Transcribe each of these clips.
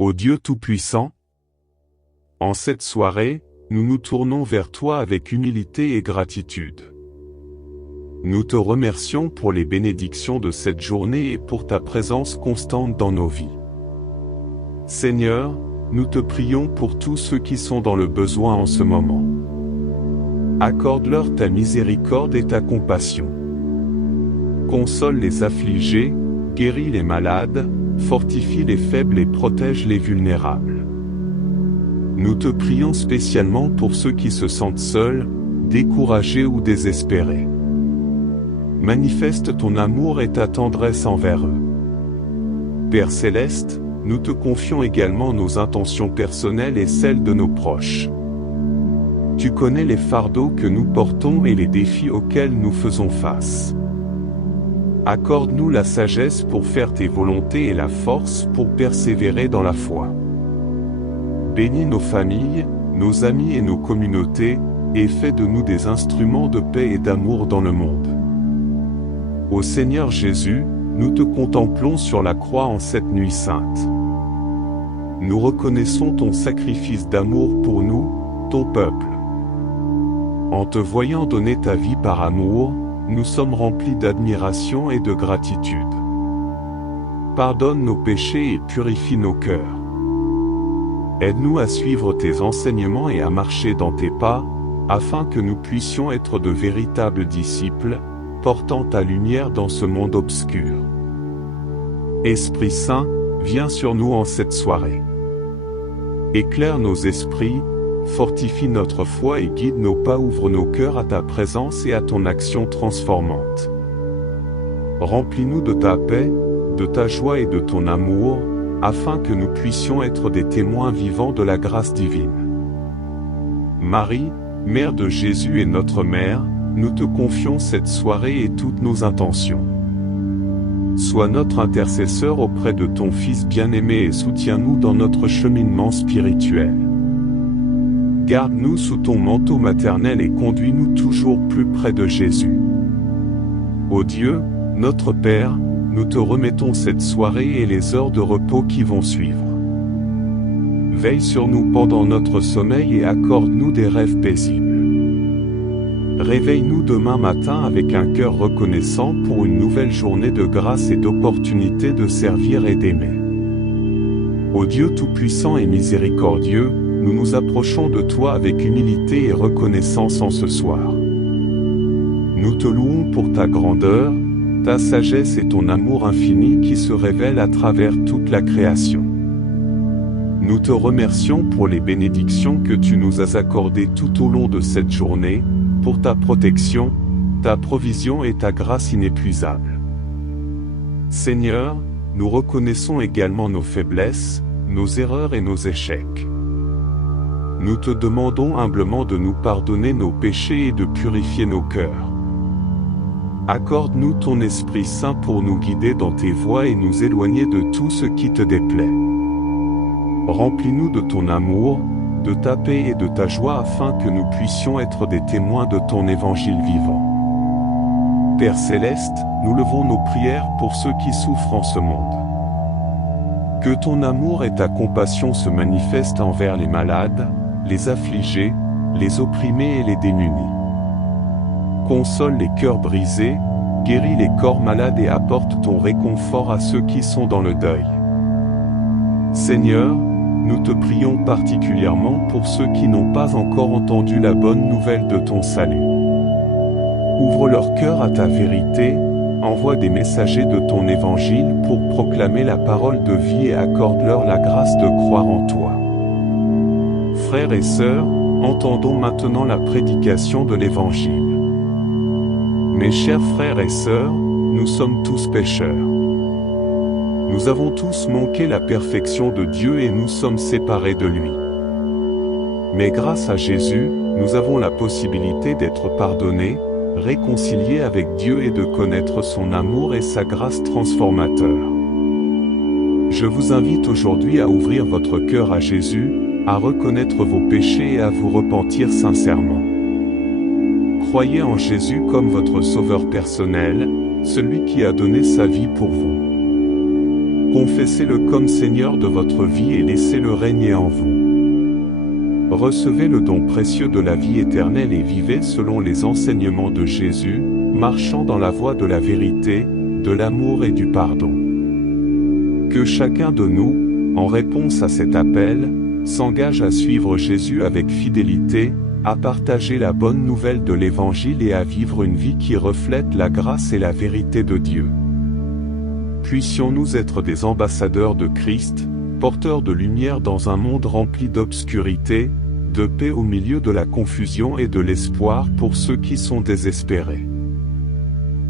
Ô Dieu Tout-Puissant, en cette soirée, nous nous tournons vers toi avec humilité et gratitude. Nous te remercions pour les bénédictions de cette journée et pour ta présence constante dans nos vies. Seigneur, nous te prions pour tous ceux qui sont dans le besoin en ce moment. Accorde-leur ta miséricorde et ta compassion. Console les affligés, guéris les malades, fortifie les faibles et protège les vulnérables. Nous te prions spécialement pour ceux qui se sentent seuls, découragés ou désespérés. Manifeste ton amour et ta tendresse envers eux. Père céleste, nous te confions également nos intentions personnelles et celles de nos proches. Tu connais les fardeaux que nous portons et les défis auxquels nous faisons face. Accorde-nous la sagesse pour faire tes volontés et la force pour persévérer dans la foi. Bénis nos familles, nos amis et nos communautés, et fais de nous des instruments de paix et d'amour dans le monde. Ô Seigneur Jésus, nous te contemplons sur la croix en cette nuit sainte. Nous reconnaissons ton sacrifice d'amour pour nous, ton peuple. En te voyant donner ta vie par amour, nous sommes remplis d'admiration et de gratitude. Pardonne nos péchés et purifie nos cœurs. Aide-nous à suivre tes enseignements et à marcher dans tes pas, afin que nous puissions être de véritables disciples, portant ta lumière dans ce monde obscur. Esprit Saint, viens sur nous en cette soirée. Éclaire nos esprits, fortifie notre foi et guide nos pas, ouvre nos cœurs à ta présence et à ton action transformante. Remplis-nous de ta paix, de ta joie et de ton amour, afin que nous puissions être des témoins vivants de la grâce divine. Marie, Mère de Jésus et notre Mère, nous te confions cette soirée et toutes nos intentions. Sois notre intercesseur auprès de ton Fils bien-aimé et soutiens-nous dans notre cheminement spirituel. Garde-nous sous ton manteau maternel et conduis-nous toujours plus près de Jésus. Ô Dieu, notre Père, nous te remettons cette soirée et les heures de repos qui vont suivre. Veille sur nous pendant notre sommeil et accorde-nous des rêves paisibles. Réveille-nous demain matin avec un cœur reconnaissant pour une nouvelle journée de grâce et d'opportunité de servir et d'aimer. Ô Dieu Tout-Puissant et miséricordieux, nous nous approchons de toi avec humilité et reconnaissance en ce soir. Nous te louons pour ta grandeur, ta sagesse et ton amour infini qui se révèlent à travers toute la création. Nous te remercions pour les bénédictions que tu nous as accordées tout au long de cette journée, pour ta protection, ta provision et ta grâce inépuisable. Seigneur, nous reconnaissons également nos faiblesses, nos erreurs et nos échecs. Nous te demandons humblement de nous pardonner nos péchés et de purifier nos cœurs. Accorde-nous ton Esprit Saint pour nous guider dans tes voies et nous éloigner de tout ce qui te déplaît. Remplis-nous de ton amour, de ta paix et de ta joie afin que nous puissions être des témoins de ton évangile vivant. Père céleste, nous levons nos prières pour ceux qui souffrent en ce monde. Que ton amour et ta compassion se manifestent envers les malades, les affligés, les opprimés et les démunis. Console les cœurs brisés, guéris les corps malades et apporte ton réconfort à ceux qui sont dans le deuil. Seigneur, nous te prions particulièrement pour ceux qui n'ont pas encore entendu la bonne nouvelle de ton salut. Ouvre leur cœur à ta vérité, envoie des messagers de ton évangile pour proclamer la parole de vie et accorde-leur la grâce de croire en toi. Frères et sœurs, entendons maintenant la prédication de l'évangile. Mes chers frères et sœurs, nous sommes tous pécheurs. Nous avons tous manqué la perfection de Dieu et nous sommes séparés de lui. Mais grâce à Jésus, nous avons la possibilité d'être pardonnés, réconciliés avec Dieu et de connaître son amour et sa grâce transformateur. Je vous invite aujourd'hui à ouvrir votre cœur à Jésus, à reconnaître vos péchés et à vous repentir sincèrement. Croyez en Jésus comme votre sauveur personnel, celui qui a donné sa vie pour vous. Confessez-le comme Seigneur de votre vie et laissez-le régner en vous. Recevez le don précieux de la vie éternelle et vivez selon les enseignements de Jésus, marchant dans la voie de la vérité, de l'amour et du pardon. Que chacun de nous, en réponse à cet appel, s'engage à suivre Jésus avec fidélité, à partager la bonne nouvelle de l'Évangile et à vivre une vie qui reflète la grâce et la vérité de Dieu. Puissions-nous être des ambassadeurs de Christ, porteurs de lumière dans un monde rempli d'obscurité, de paix au milieu de la confusion et de l'espoir pour ceux qui sont désespérés.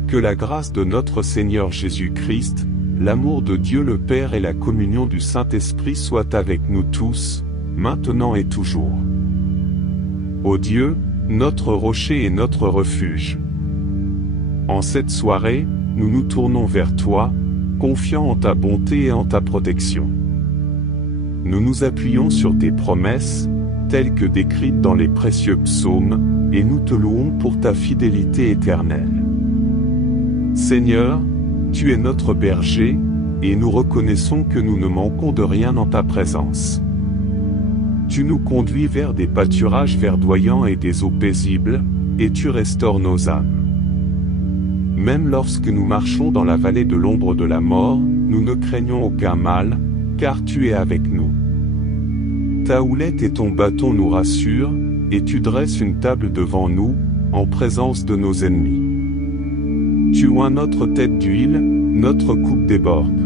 Que la grâce de notre Seigneur Jésus-Christ, l'amour de Dieu le Père et la communion du Saint-Esprit soient avec nous tous, maintenant et toujours. Ô Dieu, notre rocher et notre refuge. En cette soirée, nous nous tournons vers toi, confiants en ta bonté et en ta protection. Nous nous appuyons sur tes promesses, telles que décrites dans les précieux psaumes, et nous te louons pour ta fidélité éternelle. Seigneur, tu es notre berger, et nous reconnaissons que nous ne manquons de rien en ta présence. Tu nous conduis vers des pâturages verdoyants et des eaux paisibles, et tu restaures nos âmes. Même lorsque nous marchons dans la vallée de l'ombre de la mort, nous ne craignons aucun mal, car tu es avec nous. Ta houlette et ton bâton nous rassurent, et tu dresses une table devant nous, en présence de nos ennemis. Tu oins notre tête d'huile, notre coupe déborde.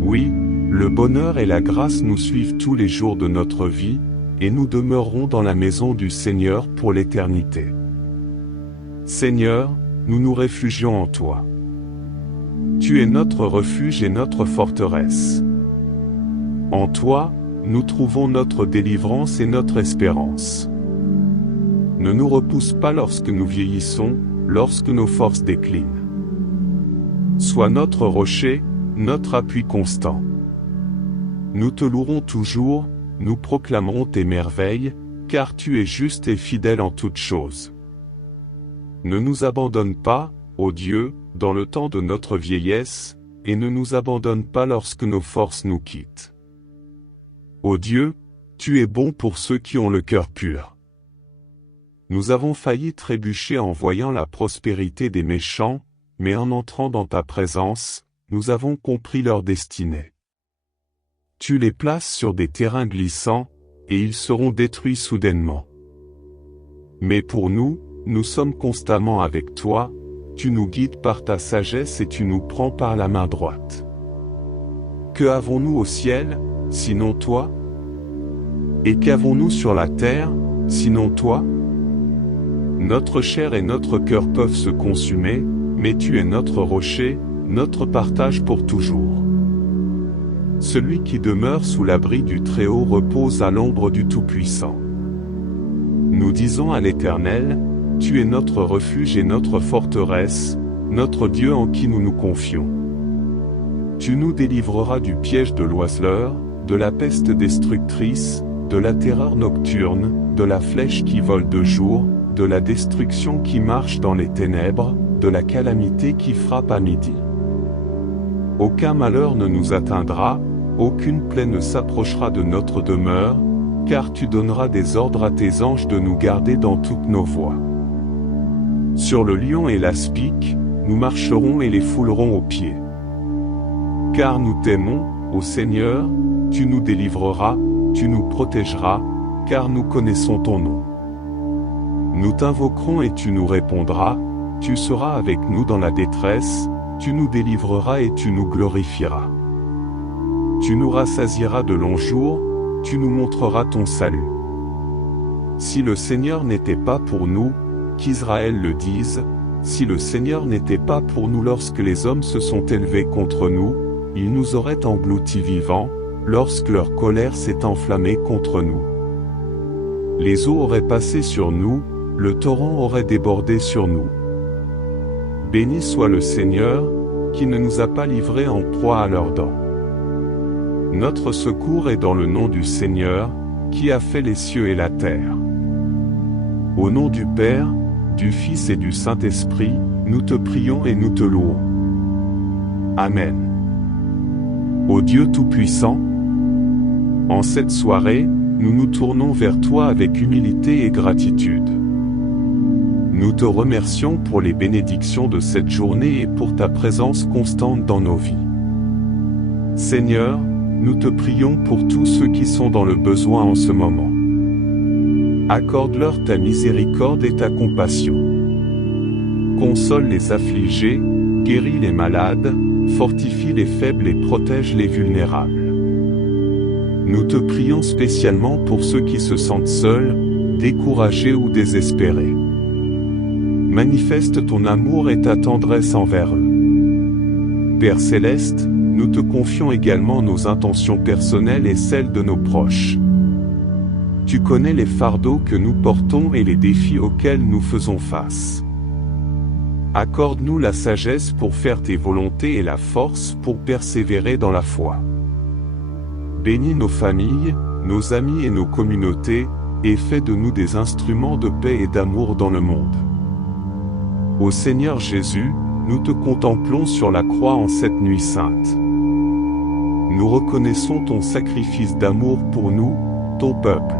Oui, le bonheur et la grâce nous suivent tous les jours de notre vie, et nous demeurerons dans la maison du Seigneur pour l'éternité. Seigneur, nous nous réfugions en toi. Tu es notre refuge et notre forteresse. En toi, nous trouvons notre délivrance et notre espérance. Ne nous repousse pas lorsque nous vieillissons, lorsque nos forces déclinent. Sois notre rocher, notre appui constant. Nous te louerons toujours, nous proclamerons tes merveilles, car tu es juste et fidèle en toutes choses. Ne nous abandonne pas, ô Dieu, dans le temps de notre vieillesse, et ne nous abandonne pas lorsque nos forces nous quittent. Ô Dieu, tu es bon pour ceux qui ont le cœur pur. Nous avons failli trébucher en voyant la prospérité des méchants, mais en entrant dans ta présence, nous avons compris leur destinée. Tu les places sur des terrains glissants, et ils seront détruits soudainement. Mais pour nous, nous sommes constamment avec toi, tu nous guides par ta sagesse et tu nous prends par la main droite. Que avons-nous au ciel, sinon toi? Et qu'avons-nous sur la terre, sinon toi? Notre chair et notre cœur peuvent se consumer, mais tu es notre rocher, notre partage pour toujours. Celui qui demeure sous l'abri du Très-Haut repose à l'ombre du Tout-Puissant. Nous disons à l'Éternel, tu es notre refuge et notre forteresse, notre Dieu en qui nous nous confions. Tu nous délivreras du piège de l'oiseleur, de la peste destructrice, de la terreur nocturne, de la flèche qui vole de jour, de la destruction qui marche dans les ténèbres, de la calamité qui frappe à midi. Aucun malheur ne nous atteindra, aucune plaie ne s'approchera de notre demeure, car tu donneras des ordres à tes anges de nous garder dans toutes nos voies. Sur le lion et l'aspic, nous marcherons et les foulerons aux pieds. Car nous t'aimons, ô Seigneur, tu nous délivreras, tu nous protégeras, car nous connaissons ton nom. Nous t'invoquerons et tu nous répondras, tu seras avec nous dans la détresse, tu nous délivreras et tu nous glorifieras. Tu nous rassasieras de longs jours, tu nous montreras ton salut. Si le Seigneur n'était pas pour nous, qu'Israël le dise, si le Seigneur n'était pas pour nous lorsque les hommes se sont élevés contre nous, ils nous auraient engloutis vivants, lorsque leur colère s'est enflammée contre nous. Les eaux auraient passé sur nous, le torrent aurait débordé sur nous. Béni soit le Seigneur, qui ne nous a pas livrés en proie à leurs dents. Notre secours est dans le nom du Seigneur, qui a fait les cieux et la terre. Au nom du Père, du Fils et du Saint-Esprit, nous te prions et nous te louons. Amen. Ô Dieu Tout-Puissant, en cette soirée, nous nous tournons vers toi avec humilité et gratitude. Nous te remercions pour les bénédictions de cette journée et pour ta présence constante dans nos vies. Seigneur, nous te prions pour tous ceux qui sont dans le besoin en ce moment. Accorde-leur ta miséricorde et ta compassion. Console les affligés, guéris les malades, fortifie les faibles et protège les vulnérables. Nous te prions spécialement pour ceux qui se sentent seuls, découragés ou désespérés. Manifeste ton amour et ta tendresse envers eux. Père Céleste, nous te confions également nos intentions personnelles et celles de nos proches. Tu connais les fardeaux que nous portons et les défis auxquels nous faisons face. Accorde-nous la sagesse pour faire tes volontés et la force pour persévérer dans la foi. Bénis nos familles, nos amis et nos communautés, et fais de nous des instruments de paix et d'amour dans le monde. Ô Seigneur Jésus, nous te contemplons sur la croix en cette nuit sainte. Nous reconnaissons ton sacrifice d'amour pour nous, ton peuple.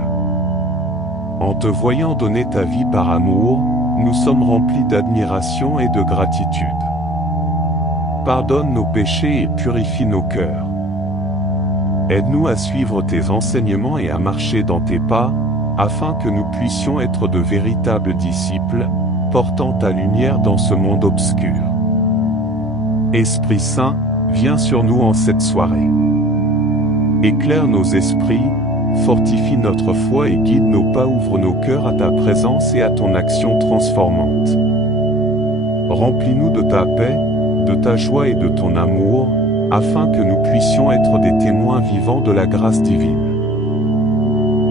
En te voyant donner ta vie par amour, nous sommes remplis d'admiration et de gratitude. Pardonne nos péchés et purifie nos cœurs. Aide-nous à suivre tes enseignements et à marcher dans tes pas, afin que nous puissions être de véritables disciples, portant ta lumière dans ce monde obscur. Esprit Saint, viens sur nous en cette soirée. Éclaire nos esprits, fortifie notre foi et guide nos pas, ouvre nos cœurs à ta présence et à ton action transformante. Remplis-nous de ta paix, de ta joie et de ton amour, afin que nous puissions être des témoins vivants de la grâce divine.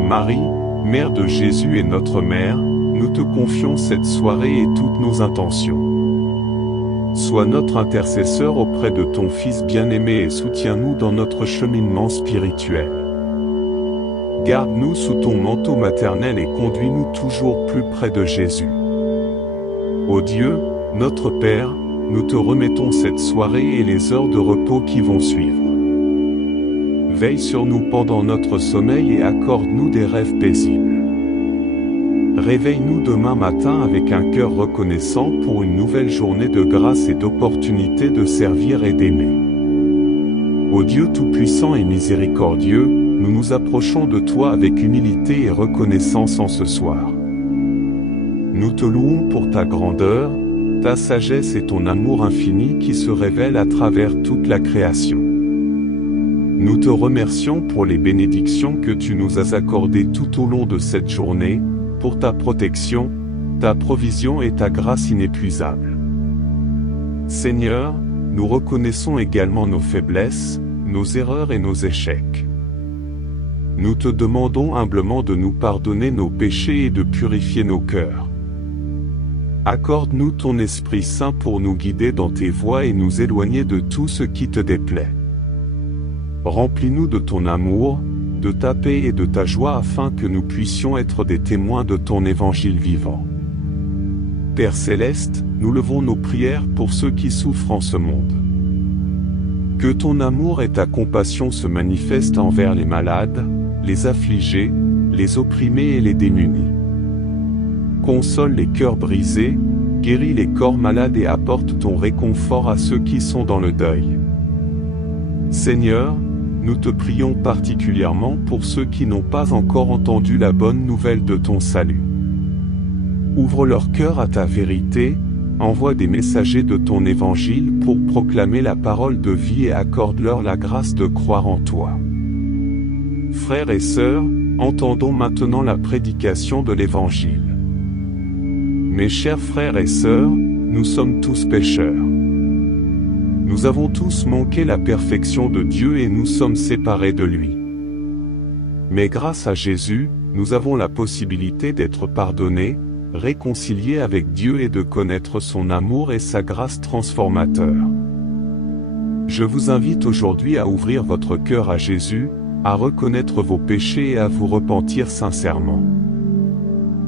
Marie, Mère de Jésus et notre Mère, nous te confions cette soirée et toutes nos intentions. Sois notre intercesseur auprès de ton Fils bien-aimé et soutiens-nous dans notre cheminement spirituel. Garde-nous sous ton manteau maternel et conduis-nous toujours plus près de Jésus. Ô Dieu, notre Père, nous te remettons cette soirée et les heures de repos qui vont suivre. Veille sur nous pendant notre sommeil et accorde-nous des rêves paisibles. Réveille-nous demain matin avec un cœur reconnaissant pour une nouvelle journée de grâce et d'opportunité de servir et d'aimer. Ô Dieu Tout-Puissant et Miséricordieux, nous nous approchons de toi avec humilité et reconnaissance en ce soir. Nous te louons pour ta grandeur, ta sagesse et ton amour infini qui se révèlent à travers toute la création. Nous te remercions pour les bénédictions que tu nous as accordées tout au long de cette journée, pour ta protection, ta provision et ta grâce inépuisable. Seigneur, nous reconnaissons également nos faiblesses, nos erreurs et nos échecs. Nous te demandons humblement de nous pardonner nos péchés et de purifier nos cœurs. Accorde-nous ton Esprit Saint pour nous guider dans tes voies et nous éloigner de tout ce qui te déplaît. Remplis-nous de ton amour, de ta paix et de ta joie afin que nous puissions être des témoins de ton évangile vivant. Père Céleste, nous levons nos prières pour ceux qui souffrent en ce monde. Que ton amour et ta compassion se manifestent envers les malades, les affligés, les opprimés et les démunis. Console les cœurs brisés, guéris les corps malades et apporte ton réconfort à ceux qui sont dans le deuil. Seigneur, nous te prions particulièrement pour ceux qui n'ont pas encore entendu la bonne nouvelle de ton salut. Ouvre leur cœur à ta vérité, envoie des messagers de ton évangile pour proclamer la parole de vie et accorde-leur la grâce de croire en toi. Frères et sœurs, entendons maintenant la prédication de l'évangile. Mes chers frères et sœurs, nous sommes tous pécheurs. Nous avons tous manqué la perfection de Dieu et nous sommes séparés de lui. Mais grâce à Jésus, nous avons la possibilité d'être pardonnés, réconciliés avec Dieu et de connaître son amour et sa grâce transformateur. Je vous invite aujourd'hui à ouvrir votre cœur à Jésus, à reconnaître vos péchés et à vous repentir sincèrement.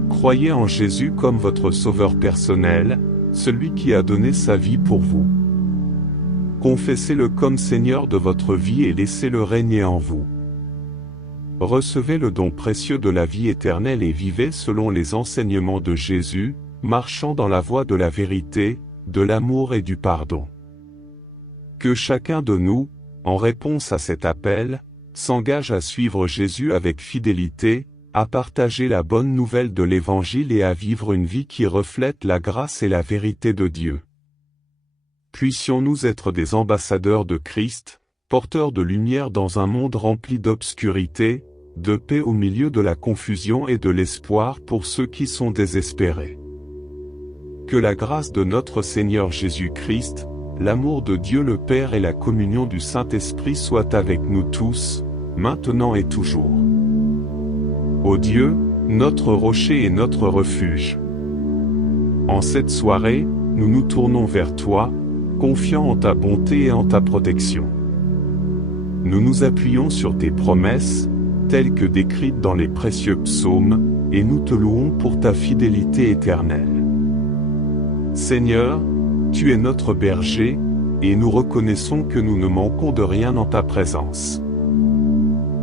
Croyez en Jésus comme votre sauveur personnel, celui qui a donné sa vie pour vous. Confessez-le comme Seigneur de votre vie et laissez-le régner en vous. Recevez le don précieux de la vie éternelle et vivez selon les enseignements de Jésus, marchant dans la voie de la vérité, de l'amour et du pardon. Que chacun de nous, en réponse à cet appel, s'engage à suivre Jésus avec fidélité, à partager la bonne nouvelle de l'Évangile et à vivre une vie qui reflète la grâce et la vérité de Dieu. Puissions-nous être des ambassadeurs de Christ, porteurs de lumière dans un monde rempli d'obscurité, de paix au milieu de la confusion et de l'espoir pour ceux qui sont désespérés. Que la grâce de notre Seigneur Jésus-Christ, l'amour de Dieu le Père et la communion du Saint-Esprit soient avec nous tous, maintenant et toujours. Ô Dieu, notre rocher et notre refuge. En cette soirée, nous nous tournons vers toi, confiants en ta bonté et en ta protection. Nous nous appuyons sur tes promesses, telles que décrites dans les précieux psaumes, et nous te louons pour ta fidélité éternelle. Seigneur, tu es notre berger, et nous reconnaissons que nous ne manquons de rien en ta présence.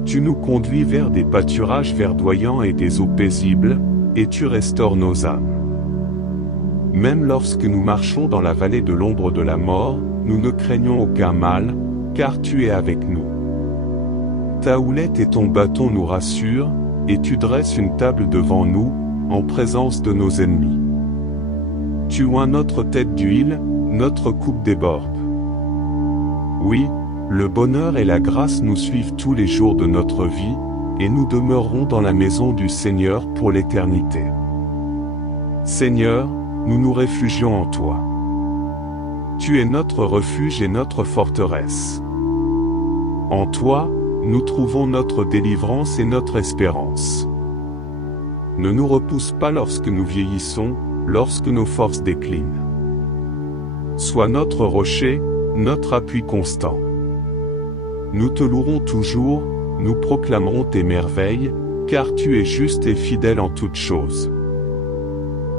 Tu nous conduis vers des pâturages verdoyants et des eaux paisibles, et tu restaures nos âmes. Même lorsque nous marchons dans la vallée de l'ombre de la mort, nous ne craignons aucun mal, car tu es avec nous. Ta houlette et ton bâton nous rassurent, et tu dresses une table devant nous, en présence de nos ennemis. Tu oins notre tête d'huile, notre coupe déborde. Oui, le bonheur et la grâce nous suivent tous les jours de notre vie, et nous demeurerons dans la maison du Seigneur pour l'éternité. Seigneur, nous nous réfugions en toi. Tu es notre refuge et notre forteresse. En toi, nous trouvons notre délivrance et notre espérance. Ne nous repousse pas lorsque nous vieillissons, lorsque nos forces déclinent. Sois notre rocher, notre appui constant. Nous te louerons toujours, nous proclamerons tes merveilles, car tu es juste et fidèle en toutes choses.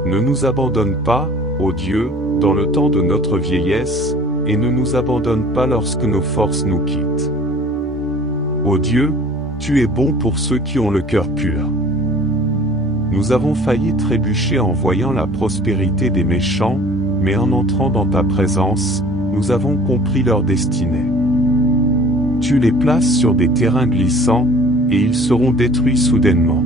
Ne nous abandonne pas, ô Dieu, dans le temps de notre vieillesse, et ne nous abandonne pas lorsque nos forces nous quittent. Ô Dieu, tu es bon pour ceux qui ont le cœur pur. Nous avons failli trébucher en voyant la prospérité des méchants, mais en entrant dans ta présence, nous avons compris leur destinée. Tu les places sur des terrains glissants, et ils seront détruits soudainement.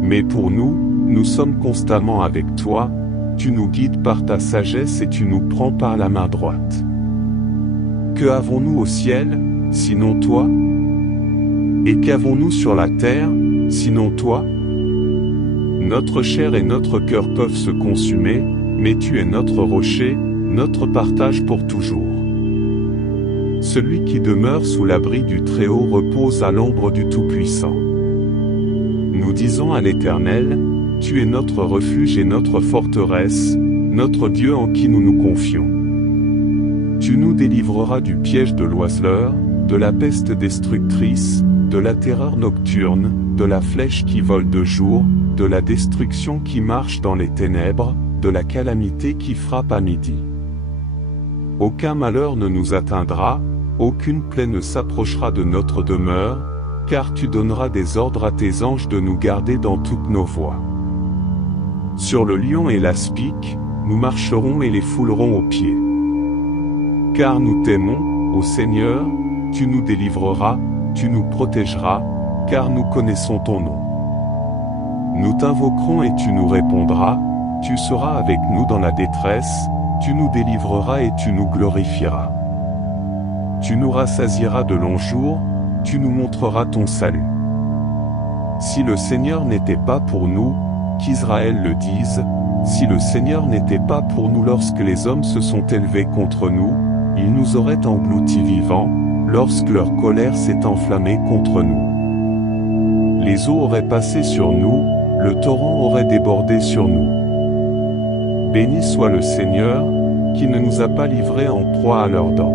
Mais pour nous, nous sommes constamment avec toi, tu nous guides par ta sagesse et tu nous prends par la main droite. Que avons-nous au ciel, sinon toi? Et qu'avons-nous sur la terre, sinon toi? Notre chair et notre cœur peuvent se consumer, mais tu es notre rocher, notre partage pour toujours. Celui qui demeure sous l'abri du Très-Haut repose à l'ombre du Tout-Puissant. Nous disons à l'Éternel, tu es notre refuge et notre forteresse, notre Dieu en qui nous nous confions. Tu nous délivreras du piège de l'oiseleur, de la peste destructrice, de la terreur nocturne, de la flèche qui vole de jour, de la destruction qui marche dans les ténèbres, de la calamité qui frappe à midi. Aucun malheur ne nous atteindra, aucune plaie ne s'approchera de notre demeure, car tu donneras des ordres à tes anges de nous garder dans toutes nos voies. Sur le lion et l'aspic, nous marcherons et les foulerons aux pieds. Car nous t'aimons, ô Seigneur, tu nous délivreras, tu nous protégeras, car nous connaissons ton nom. Nous t'invoquerons et tu nous répondras, tu seras avec nous dans la détresse, tu nous délivreras et tu nous glorifieras. Tu nous rassasieras de longs jours, tu nous montreras ton salut. Si le Seigneur n'était pas pour nous, qu'Israël le dise, si le Seigneur n'était pas pour nous lorsque les hommes se sont élevés contre nous, ils nous auraient engloutis vivants, lorsque leur colère s'est enflammée contre nous. Les eaux auraient passé sur nous, le torrent aurait débordé sur nous. Béni soit le Seigneur, qui ne nous a pas livrés en proie à leurs dents.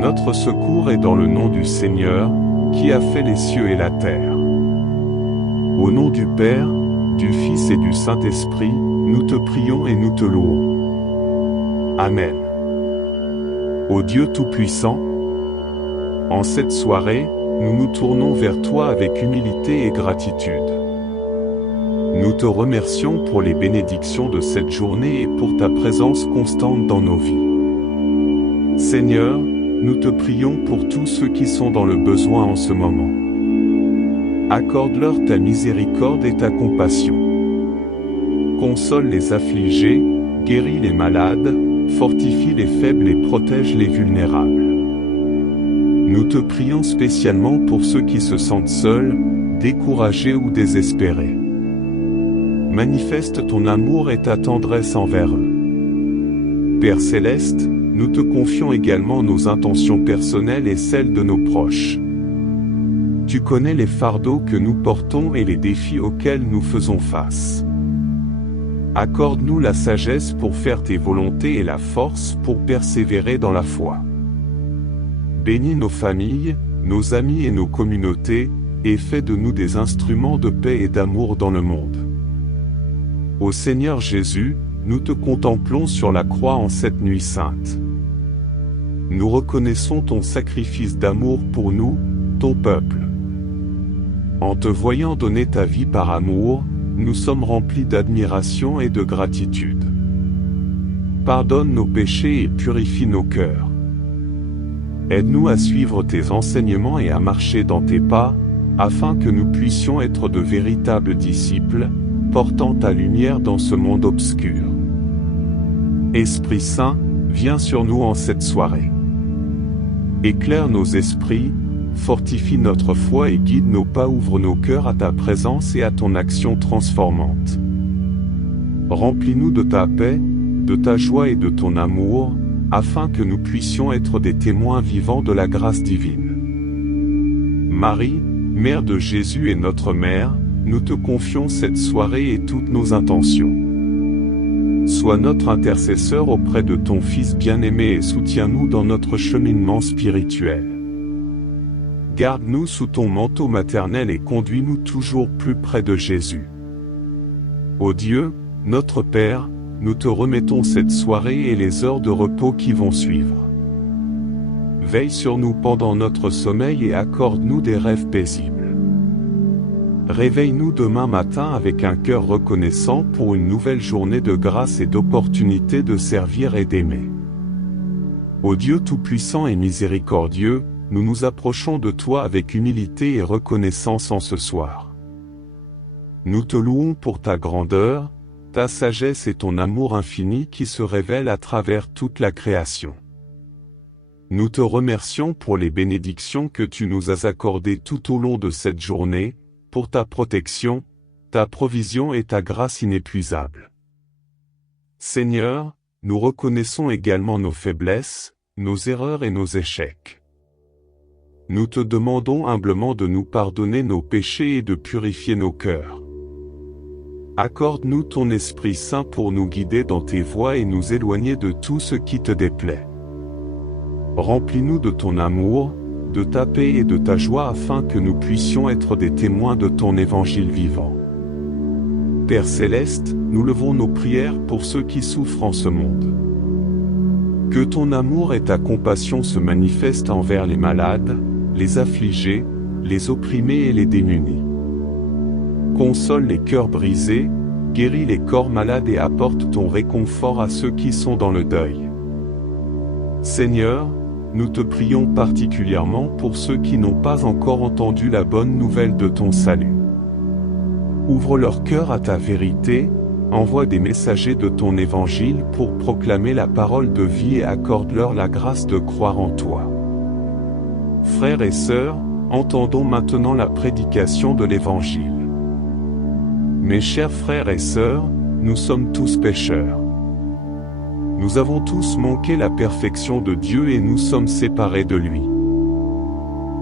Notre secours est dans le nom du Seigneur, qui a fait les cieux et la terre. Au nom du Père, du Fils et du Saint-Esprit, nous te prions et nous te louons. Amen. Ô Dieu Tout-Puissant, en cette soirée, nous nous tournons vers toi avec humilité et gratitude. Nous te remercions pour les bénédictions de cette journée et pour ta présence constante dans nos vies. Seigneur, nous te prions pour tous ceux qui sont dans le besoin en ce moment. Accorde-leur ta miséricorde et ta compassion. Console les affligés, guéris les malades, fortifie les faibles et protège les vulnérables. Nous te prions spécialement pour ceux qui se sentent seuls, découragés ou désespérés. Manifeste ton amour et ta tendresse envers eux. Père Céleste, nous te confions également nos intentions personnelles et celles de nos proches. Tu connais les fardeaux que nous portons et les défis auxquels nous faisons face. Accorde-nous la sagesse pour faire tes volontés et la force pour persévérer dans la foi. Bénis nos familles, nos amis et nos communautés, et fais de nous des instruments de paix et d'amour dans le monde. Ô Seigneur Jésus, nous te contemplons sur la croix en cette nuit sainte. Nous reconnaissons ton sacrifice d'amour pour nous, ton peuple. En te voyant donner ta vie par amour, nous sommes remplis d'admiration et de gratitude. Pardonne nos péchés et purifie nos cœurs. Aide-nous à suivre tes enseignements et à marcher dans tes pas, afin que nous puissions être de véritables disciples, portant ta lumière dans ce monde obscur. Esprit Saint, viens sur nous en cette soirée. Éclaire nos esprits, fortifie notre foi et guide nos pas, ouvre nos cœurs à ta présence et à ton action transformante. Remplis-nous de ta paix, de ta joie et de ton amour, afin que nous puissions être des témoins vivants de la grâce divine. Marie, Mère de Jésus et notre Mère, nous te confions cette soirée et toutes nos intentions. Sois notre intercesseur auprès de ton Fils bien-aimé et soutiens-nous dans notre cheminement spirituel. Garde-nous sous ton manteau maternel et conduis-nous toujours plus près de Jésus. Ô Dieu, notre Père, nous te remettons cette soirée et les heures de repos qui vont suivre. Veille sur nous pendant notre sommeil et accorde-nous des rêves paisibles. Réveille-nous demain matin avec un cœur reconnaissant pour une nouvelle journée de grâce et d'opportunité de servir et d'aimer. Ô Dieu Tout-Puissant et miséricordieux, nous nous approchons de toi avec humilité et reconnaissance en ce soir. Nous te louons pour ta grandeur, ta sagesse et ton amour infini qui se révèlent à travers toute la création. Nous te remercions pour les bénédictions que tu nous as accordées tout au long de cette journée, pour ta protection, ta provision et ta grâce inépuisable. Seigneur, nous reconnaissons également nos faiblesses, nos erreurs et nos échecs. Nous te demandons humblement de nous pardonner nos péchés et de purifier nos cœurs. Accorde-nous ton Esprit Saint pour nous guider dans tes voies et nous éloigner de tout ce qui te déplaît. Remplis-nous de ton amour, de ta paix et de ta joie afin que nous puissions être des témoins de ton évangile vivant. Père Céleste, nous levons nos prières pour ceux qui souffrent en ce monde. Que ton amour et ta compassion se manifestent envers les malades, les affligés, les opprimés et les démunis. Console les cœurs brisés, guéris les corps malades et apporte ton réconfort à ceux qui sont dans le deuil. Seigneur, nous te prions particulièrement pour ceux qui n'ont pas encore entendu la bonne nouvelle de ton salut. Ouvre leur cœur à ta vérité, envoie des messagers de ton évangile pour proclamer la parole de vie et accorde-leur la grâce de croire en toi. Frères et sœurs, entendons maintenant la prédication de l'évangile. Mes chers frères et sœurs, nous sommes tous pécheurs. Nous avons tous manqué la perfection de Dieu et nous sommes séparés de lui.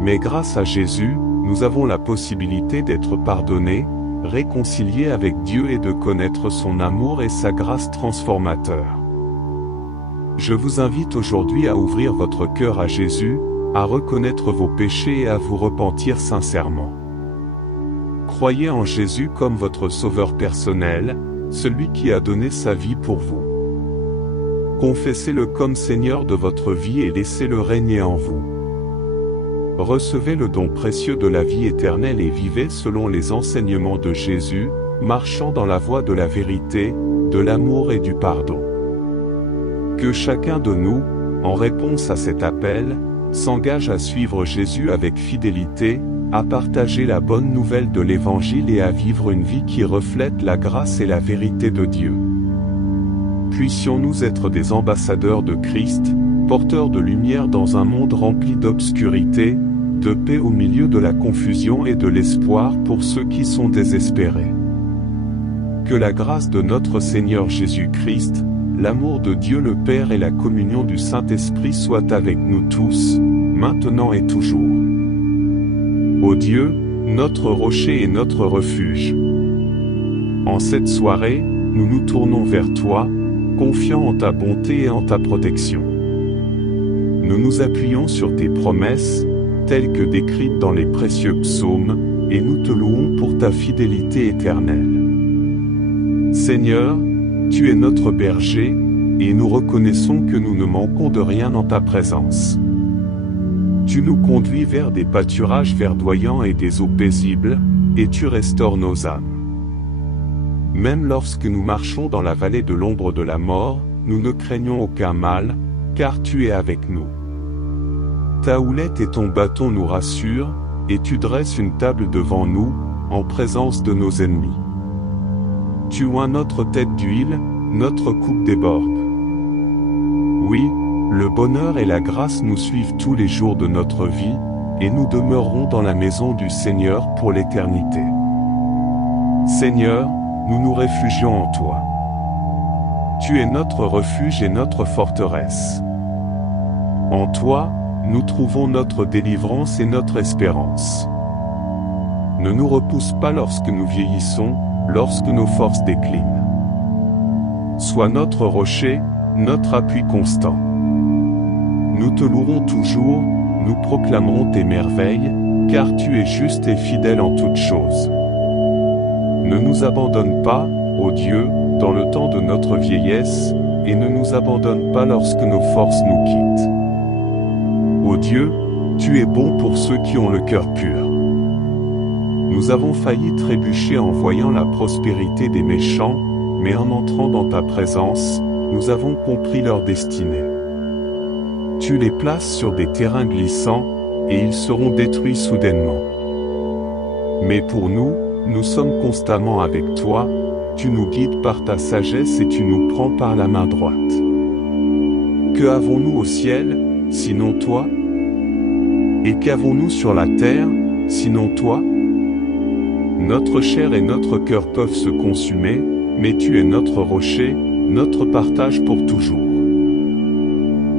Mais grâce à Jésus, nous avons la possibilité d'être pardonnés, réconciliés avec Dieu et de connaître son amour et sa grâce transformateur. Je vous invite aujourd'hui à ouvrir votre cœur à Jésus, à reconnaître vos péchés et à vous repentir sincèrement. Croyez en Jésus comme votre sauveur personnel, celui qui a donné sa vie pour vous. Confessez-le comme Seigneur de votre vie et laissez-le régner en vous. Recevez le don précieux de la vie éternelle et vivez selon les enseignements de Jésus, marchant dans la voie de la vérité, de l'amour et du pardon. Que chacun de nous, en réponse à cet appel, s'engage à suivre Jésus avec fidélité, à partager la bonne nouvelle de l'Évangile et à vivre une vie qui reflète la grâce et la vérité de Dieu. Puissions-nous être des ambassadeurs de Christ, porteurs de lumière dans un monde rempli d'obscurité, de paix au milieu de la confusion et de l'espoir pour ceux qui sont désespérés. Que la grâce de notre Seigneur Jésus-Christ, l'amour de Dieu le Père et la communion du Saint-Esprit soient avec nous tous, maintenant et toujours. Ô Dieu, notre rocher et notre refuge. En cette soirée, nous nous tournons vers toi, confiants en ta bonté et en ta protection. Nous nous appuyons sur tes promesses, telles que décrites dans les précieux psaumes, et nous te louons pour ta fidélité éternelle. Seigneur, tu es notre berger, et nous reconnaissons que nous ne manquons de rien en ta présence. Tu nous conduis vers des pâturages verdoyants et des eaux paisibles, et tu restaures nos âmes. Même lorsque nous marchons dans la vallée de l'ombre de la mort, nous ne craignons aucun mal, car tu es avec nous. Ta houlette et ton bâton nous rassurent, et tu dresses une table devant nous, en présence de nos ennemis. Tu oins notre tête d'huile, notre coupe déborde. Oui, le bonheur et la grâce nous suivent tous les jours de notre vie, et nous demeurerons dans la maison du Seigneur pour l'éternité. Seigneur, nous nous réfugions en toi. Tu es notre refuge et notre forteresse. En toi, nous trouvons notre délivrance et notre espérance. Ne nous repousse pas lorsque nous vieillissons, lorsque nos forces déclinent. Sois notre rocher, notre appui constant. Nous te louerons toujours, nous proclamerons tes merveilles, car tu es juste et fidèle en toutes choses. Ne nous abandonne pas, ô Dieu, dans le temps de notre vieillesse, et ne nous abandonne pas lorsque nos forces nous quittent. Ô Dieu, tu es bon pour ceux qui ont le cœur pur. Nous avons failli trébucher en voyant la prospérité des méchants, mais en entrant dans ta présence, nous avons compris leur destinée. Tu les places sur des terrains glissants, et ils seront détruits soudainement. Mais pour nous, nous sommes constamment avec toi, tu nous guides par ta sagesse et tu nous prends par la main droite. Que avons-nous au ciel, sinon toi? Et qu'avons-nous sur la terre, sinon toi? Notre chair et notre cœur peuvent se consumer, mais tu es notre rocher, notre partage pour toujours.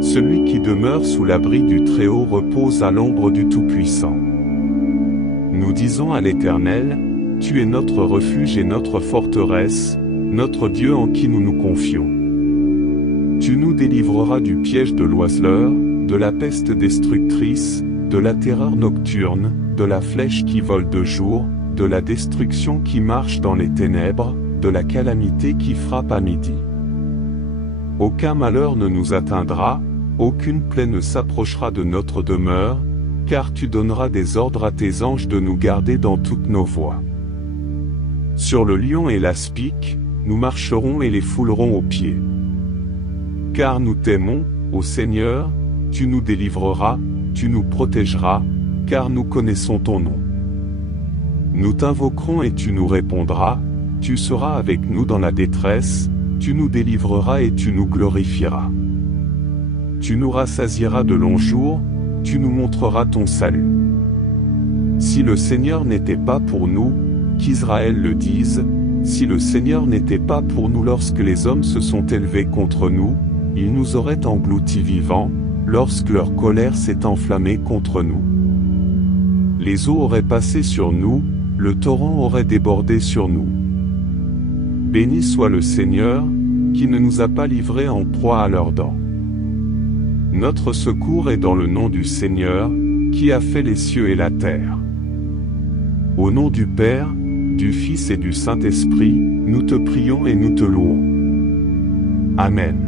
Celui qui demeure sous l'abri du Très-Haut repose à l'ombre du Tout-Puissant. Nous disons à l'Éternel, tu es notre refuge et notre forteresse, notre Dieu en qui nous nous confions. Tu nous délivreras du piège de l'oiseleur, de la peste destructrice, de la terreur nocturne, de la flèche qui vole de jour, de la destruction qui marche dans les ténèbres, de la calamité qui frappe à midi. Aucun malheur ne nous atteindra, aucune plaie ne s'approchera de notre demeure, car tu donneras des ordres à tes anges de nous garder dans toutes nos voies. Sur le lion et l'aspic, nous marcherons et les foulerons aux pieds. Car nous t'aimons, ô Seigneur, tu nous délivreras, tu nous protégeras, car nous connaissons ton nom. Nous t'invoquerons et tu nous répondras, tu seras avec nous dans la détresse, tu nous délivreras et tu nous glorifieras. Tu nous rassasieras de longs jours, tu nous montreras ton salut. Si le Seigneur n'était pas pour nous, qu'Israël le dise, si le Seigneur n'était pas pour nous lorsque les hommes se sont élevés contre nous, ils nous auraient engloutis vivants, lorsque leur colère s'est enflammée contre nous. Les eaux auraient passé sur nous, le torrent aurait débordé sur nous. Béni soit le Seigneur, qui ne nous a pas livrés en proie à leurs dents. Notre secours est dans le nom du Seigneur, qui a fait les cieux et la terre. Au nom du Père, du Fils et du Saint-Esprit, nous te prions et nous te louons. Amen.